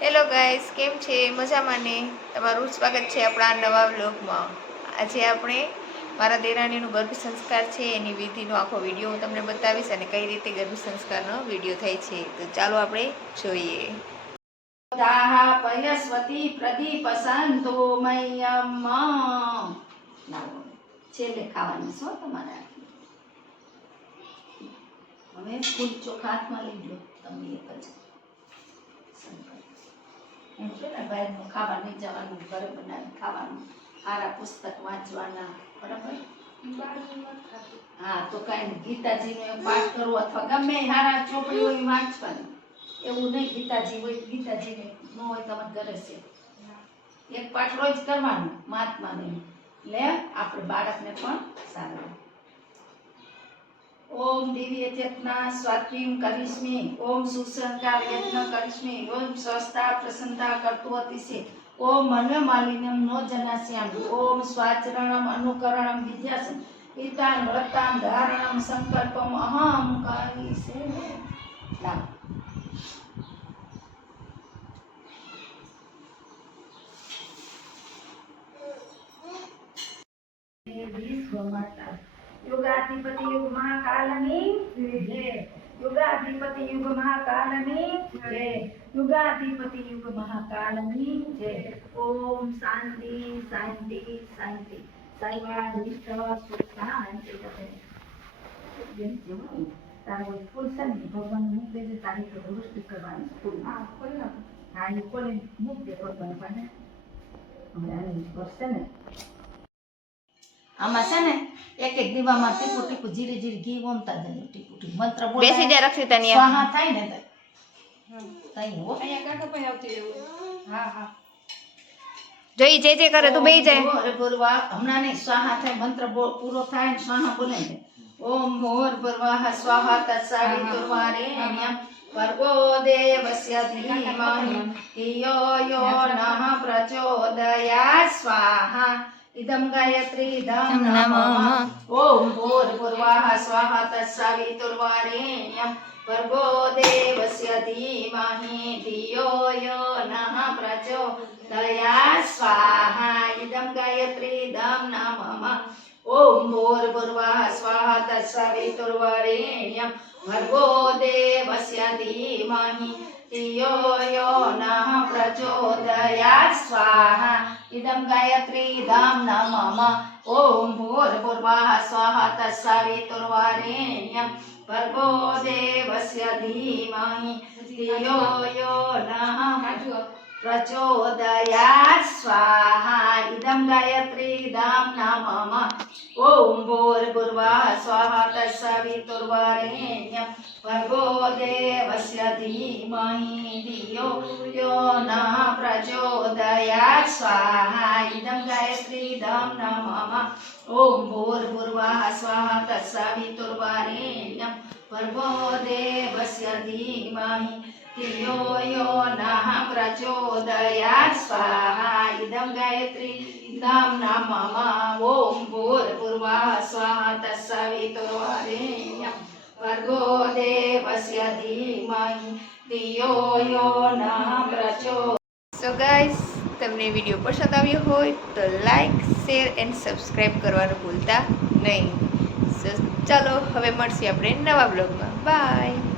Hello guys કેમ છે? મજામાં ને? તમારું સ્વાગત છે આપણા નવા વ્લોગમાં. આજે આપણે મારા દેરાણીનું ગર્ભ સંસ્કાર છે, એની વિધિનો આખો વીડિયો હું તમને બતાવીશ અને કઈ રીતે ગર્ભ સંસ્કારનો વીડિયો થાય છે. તો ચાલો આપણે જોઈએ. પયસ્વતી પ્રદીપ સંતો મયમ છેલ્લે ખાવાનું છો તમારે હવે ફૂલ ચોખા હાથમાં લઈ લો તમે એક જ. એમ છે ને બહારનું ખાવા નહીં જવાનું, ઘરે બનાવી ખાવાનું સારા પુસ્તક વાંચવાના, બરાબર? હા, તો કાંઈ ગીતાજીનો પાઠ કરવો અથવા ગમે સારા ચોપડી હોય વાંચવાની. એવું નહીં, ગીતાજી હોય ગીતાજીને, ન હોય તમારે ઘરે છે. એક પાઠ રોજ કરવાનું, મહાત્માને. એટલે આપણે બાળકને પણ સારું. ओम दिव्य चेतना स्वात्वीं करिष्मि, ओम सुसंकार यत्न करिष्मि, ओम स्वस्थता प्रसन्नता कर्तवती से। ओम मन मालिन्यम नो जनास्यामि, ओम स्वाचरणम अनुकरणम विद्यास इतान व्रताम धारणम संकल्पम अहम काली से विश्वमाता યુગાધિપતિ યુગ મહાકાલની જય યુગાધિપતિ યુગ મહાકાલની જય યુગાધિપતિ યુગ મહાકાલની જય ઓમ શાંતિ શાંતિ શાંતિ સર્વા નિષ્ઠ સુખ શાંતિ રહે તારો ફૂલ છે ને ભગવાન મૂક દેજે તારી તો દુરુસ્તી કરવાની ફૂલ. હા એ મૂક ભગવાન પાસે આની કરશે ને આમાં છે ને એક એક દીવામાં ટીપુ ટીપુ જીરી જીરી ઘી ઓમતા જાય ટીપુ ટીપુ મંત્ર બોલ બેસી જાય રક્ષિતા ની સ્વાહા થાય ને તઈ હો અહીંયા કાકા પણ આવતી એવું હા હા જોઈ જે જે કરે તું બેહી જાય ઓર ભરવા હમણાં નહીં સ્વાહા થાય મંત્ર બોલ પૂરો થાય ને સ્વાહા બોલે ને ઓમ ભોર ભરવા સ્વાહા તત્સારી તુર્વારે નિયમ ભર્ગો દેવસ્ય ધીમહિ યો યો નઃ પ્રચોદયા સ્વાહા इदं गायत्री इदं नमः। ॐ भूर्भुर्वाः स्वाहा तत्सवितुर्वारेण्यं भर्गो देवस्य धीमहि धियो यो नः प्रचोदया स्वाहा। इदं गायत्री इदं नमः। ॐ भूर्भुर्वाः स्वाहा तत्सवितुर्वरेण्यं भर्गो देवस्य धीमहि धियो यो नः प्रचोदया स्वाहा। इदं गायत्री न नमः ॐ भूर्भुर्वाः स्वाहा तत्सवितुर्वारेण्यं भर्गो देवस्य धीमहि। धियो यो नः प्रचोदयात् स्वाहा। इदं गायत्रीदां नमः। ॐ भूर्भुर्वः स्वाहा तत्सवितुर्वरेण्यं भर्गो देवस्य धीमहि धियो यो नः प्रचोदयात् स्वाहा। इदं गायत्रीदां नमः। ॐ भूर्भुर्वः स्वाहा तत्सवितुर्वरेण्यं भर्गो देवस्य धीमहि धियो यो नः प्रचोदयात्। स्वाहा, इदं गायत्री नाम्ना मम ॐ स्वाहा तत्सवितुर्वरेण्यं धीमहि धियो यो नः તમને વિડીયો પસંદ આવ્યો હોય તો લાઈક શેર એન્ડ સબસ્ક્રાઈબ કરવાનું ભૂલતા નહીં. ચાલો હવે મળશે આપણે નવા બ્લોગમાં. બાય.